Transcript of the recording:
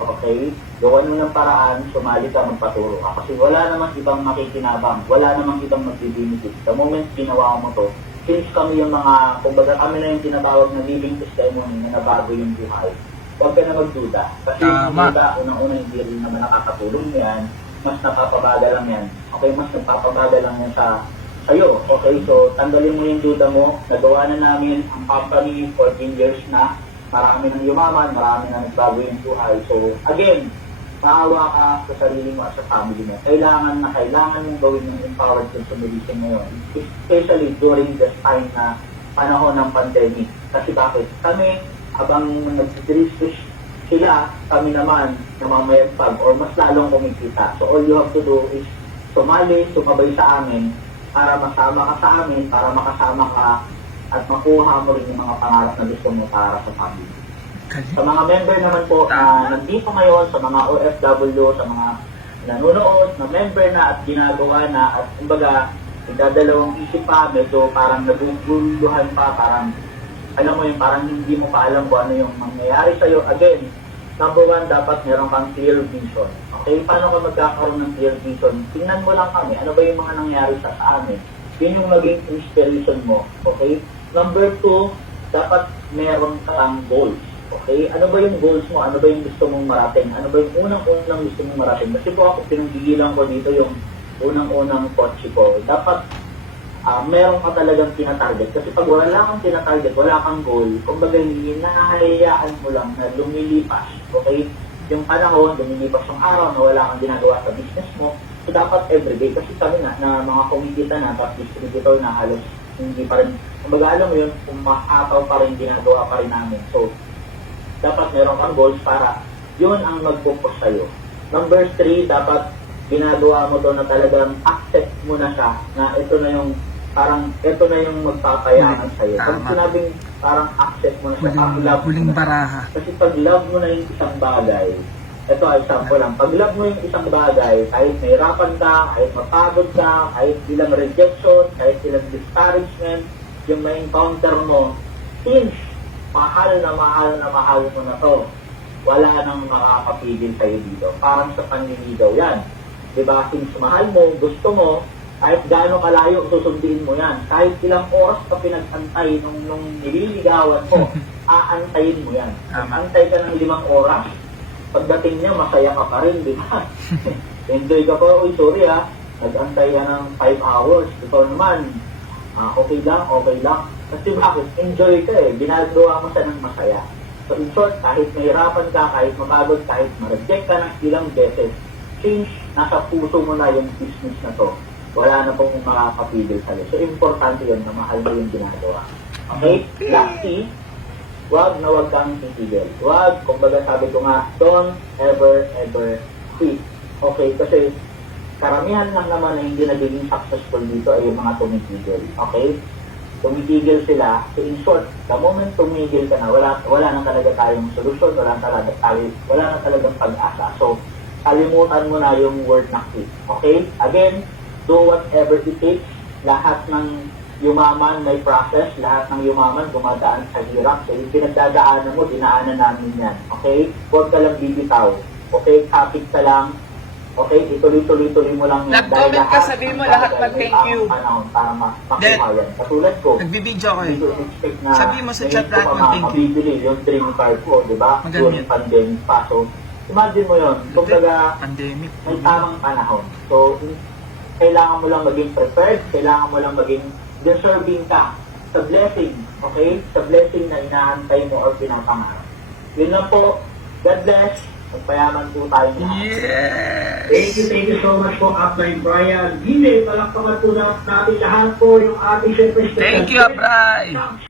Okay? Gawan mo ng paraan, sumali ka, magpaturo ka. Kasi wala namang ibang makikinabang, wala namang ibang magbibinigit. The moment ginawa mo to, since kami yung mga, kumbaga kami na yung tinatawag na living testimony na nabago yung buhay, huwag ka na magduda. Kasi yung duda, unang-una hindi rin naman nakakatulong yan, mas napapabagal lang yan. Okay, mas napapabagal lang yan sa'yo. Okay, so tanggalin mo yung duda mo, nagawa na namin ang company 14 years na, marami nang yumaman, marami nang nagbago yung buhay. So again, maawa ka sa sarili mo at sa family mo. Kailangan mong gawin yung empowered consumerism ngayon, especially during this time na panahon ng pandemic. Kasi bakit? Kami, habang nag-research sila, kami naman namamayagpag or mas lalong kumikita. So all you have to do is sumabay sa amin para masama ka sa amin, para makasama ka at makuha mo rin yung mga pangarap na gusto mo para sa family. Sa mga member naman po na nandito ngayon, sa mga OFW, sa mga nanonood, na member na at ginagawa na at kumbaga nagdadalawang isip pa, medyo parang naguguluhan pa, parang alam mo yung parang hindi mo pa alam kung ano yung mangyayari sa'yo. Again, number one, dapat meron kang clear vision. Okay, paano ka magkakaroon ng clear vision? Tingnan mo lang kami, ano ba yung mga nangyari sa amin? Yun yung maging inspiration mo. Okay? Number two, dapat meron kang goals. Okay? Ano ba yung goals mo? Ano ba yung gusto mong marating? Ano ba yung unang-unang gusto mong marating? Kasi po ako, pinanggigilan ko dito yung unang-unang kotse ko. Dapat meron ka talagang tinatarget. Kasi pag wala kang tinatarget, wala kang goal, kumbaga hinahayaan mo lang na lumilipas. Okay? Yung panahon, lumilipas yung araw na wala kang ginagawa sa business mo. So dapat everyday. Kasi kami na mga kumikita na, tapos distributor na halos hindi pa rin, kumbaga alam mo yun, kung maapaw pa rin, ginagawa pa rin namin. So, dapat meron kang goals para yun ang mag-focus sa'yo. Number 3, dapat ginagawa mo to na talagang accept mo na siya na ito na yung parang ito na yung magpapayaman sa'yo. Pag sinabing parang accept mo na siya, love mo na siya. Kasi pag love mo na yung isang bagay, ito example lang, pag love mo yung isang bagay, kahit mahirapan ka, kahit mapagod ka, kahit ilang rejection, kahit ilang discouragement, yung ma-encounter mo, since mahal mo na to, wala nang makakapigil sa'yo dito. Parang sa panliligaw yan. Diba? Since mahal mo, gusto mo, kahit gaano kalayo, susundin mo yan. Kahit ilang oras ka pinag-antay nung nililigawan mo, aantayin mo yan. Antay ka ng 5 oras, pagdating niya, masaya ka pa rin, di ba? Enjoy ka pa, uy, sorry nag-antay ka ng 5 hours. Ito naman, okay lang. Kasi bakit? Enjoy ka ginagawa mo siya ng masaya. So in short, kahit mahirapan ka, kahit mapagod, kahit ma-reject ka ng ilang beses, since nasa puso mo na yung business na to, wala na pong makakapigil sa'yo. So importante yun na mahal mo yung ginagawa. Okay? Lastly, wag kang titigil. Wag, kumbaga sabi ko nga, don't ever quit. Okay? Kasi karamihan lang naman na hindi nagiging successful dito ay yung mga tumitigil. Okay? Tumitigil sila. So in short, the moment tumigil ka na, wala na talaga tayong solusyon, wala na talagang pag-asa. So, kalimutan mo na yung word na quit. Okay? Again, do whatever it takes. Lahat ng yumaman may process, lahat ng yumaman dumadaan sa hirap. So yung pinagdadaanan mo, dinaanan namin yan. Okay? Huwag ka lang bibitaw. Okay? Kapit ka lang. Okay? Ituloy-tuloy mo lang yan. Nag-comment ka, sabihin mo lahat mag-thank you. Para makuha yan. Katulad ko, nagbibideo ko sabihin mo sa chat lahat mag-thank you. Mabibili yung dream car ko, di ba? During pandemic pa. So, imagine mo yun. Kumbaga, pandemic. may tamang panahon. So, kailangan mo lang maging prepared, kailangan mo lang maging deserving ka sa blessing, okay? Sa blessing na inaantay mo or pinapangarap. Yun lang po. God bless. Magpayaman po tayong lahat. Yes! Thank you so much po, Upline Brian. Hindi, palakpakan po natin lahat po yung ating syempre. Thank you, Abray!